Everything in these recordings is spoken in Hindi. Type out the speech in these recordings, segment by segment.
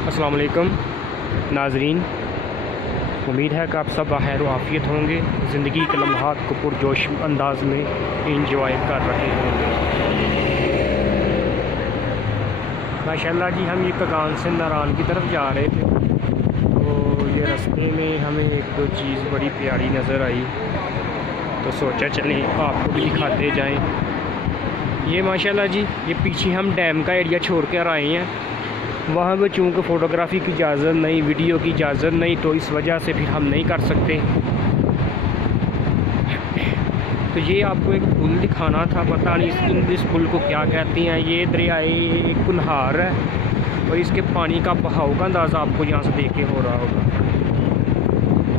अस्सलाम वालेकुम नाजरीन, उम्मीद है कि आप सब खैर आफियत होंगे, ज़िंदगी के लम्हात को पुरजोश अंदाज में इंजॉय कर रहे होंगे। माशाल्लाह जी, हम ये कगान से नारान की तरफ जा रहे थे, तो ये रास्ते में हमें एक दो चीज़ बड़ी प्यारी नज़र आई, तो सोचा चलें आपको भी दिखाते जाएं। ये माशाल्लाह जी, ये पीछे हम डैम का एरिया छोड़ कर आए हैं। वहाँ पर चूँकि फ़ोटोग्राफ़ी की इजाज़त नहीं, वीडियो की इजाज़त नहीं, तो इस वजह से फिर हम नहीं कर सकते। तो ये आपको एक पुल दिखाना था, पता नहीं इस पुल को क्या कहते हैं। ये दरियाए कुनहार है और इसके पानी का बहाव का अंदाज़ा आपको यहाँ से देख के हो रहा होगा।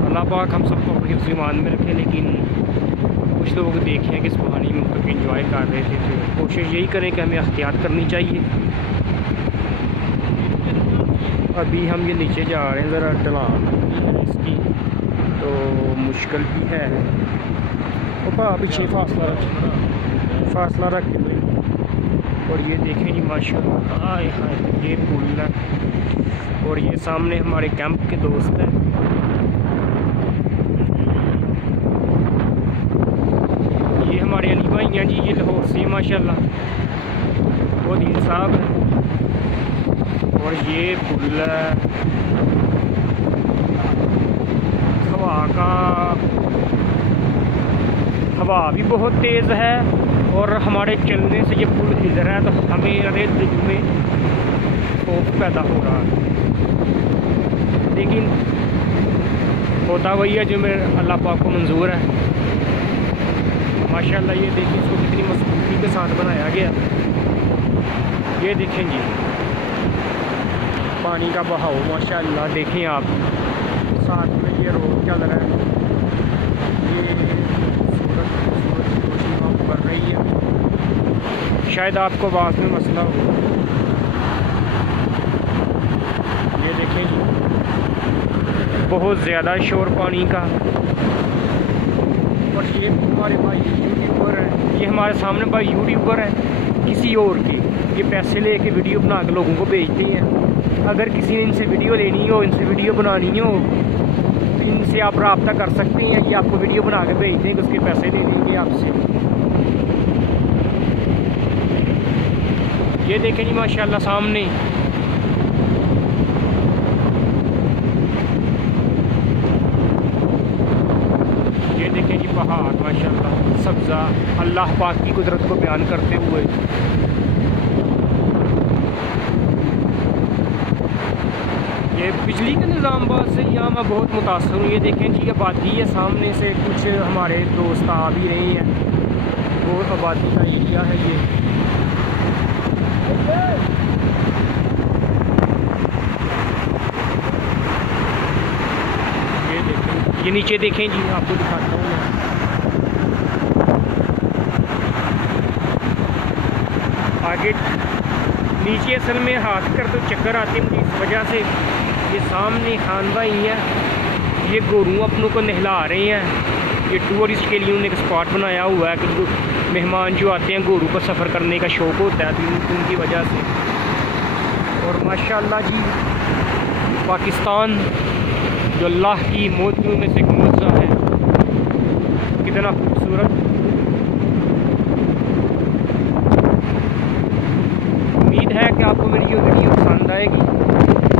अल्लाह पाक हम सबको अपनी ईमान में रखे, लेकिन कुछ लोग देखें कि इस पानी में मतलब इंजॉय कर रहे थे, तो कोशिश यही करें कि हमें एहतियात करनी चाहिए। अभी हम ये नीचे जा रहे हैं, ज़रा ढलान इसकी तो मुश्किल भी है। पीछे फासला रख के। और ये देखें जी माशाल्लाह, आए हाय, ये पुल है और ये सामने हमारे कैंप के दोस्त हैं। ये हमारे अली भाई हैं जी, ये लाहौर से माशाल्लाह, वो दीन साहब हैं। और ये पुल हवा भी बहुत तेज़ है और हमारे चलने से ये पुल हिल रहा है, तो हमें अरे दिल में खौफ पैदा हो रहा है। लेकिन होता वही है जो मेरे अल्लाह पाक को मंजूर है। माशाल्लाह, ये देखिए इसको कितनी मजबूती के साथ बनाया गया। ये देखें जी पानी का बहाव, माशाल्लाह देखें आप, साथ में ये रोड चल रहा है। ये सूरज रोशनी वहाँ कर रही है, शायद आपको आवाज़ में मसला हो। ये देखें जी बहुत ज़्यादा शोर पानी का। और ये हमारे भाई यूट्यूबर है, ये हमारे सामने भाई यूट्यूबर है किसी और के, ये पैसे लेके वीडियो बना के लोगों को भेजते हैं। अगर किसी ने इनसे वीडियो लेनी हो, इनसे वीडियो बनानी हो, तो इनसे आप रब्ता कर सकते हैं। ये आपको वीडियो बना के भेज देंगे, उसके पैसे दे देंगे आपसे। ये देखें जी माशाल्लाह सामने ये देखें जी पहाड़, माशाल्लाह सब्ज़ा, अल्लाह पाक की कुदरत को बयान करते हुए। ये बिजली के निज़ाम से यहाँ मैं बहुत मुतासर हूँ। ये देखें जी आबादी है, सामने से कुछ हमारे दोस्त आ भी रहे हैं, बहुत आबादी का एरिया है ये। ये देखें, ये नीचे देखें जी, आपको दिखाता हूँ मैं। आगे नीचे असल में हाथ कर तो चक्कर आते हैं मुझे इस वजह से। ये सामने खान भाई हैं, ये गोरू अपनों को नहला रहे हैं। ये टूरिस्ट के लिए उन्होंने एक स्पॉट बनाया हुआ है कि मेहमान जो आते हैं गोरू पर सफ़र करने का शौक़ होता है, तो उनकी वजह से। और माशाल्लाह जी पाकिस्तान जो अल्लाह की मोतियों में से एक मोज़ा है, कितना खूबसूरत। उम्मीद है कि आपको मेरी ये वीडियो पसंद आएगी।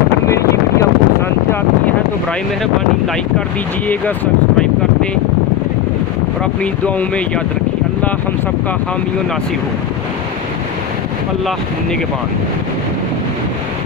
अगर मेरी ये वीडियो आपको पसंद आती है तो बराए मेहरबानी लाइक कर दीजिएगा, सब्सक्राइब कर दें और अपनी दुआओं में याद रखिए। अल्लाह हम सब का हामी और नासिर हो। अल्लाह निगहबान।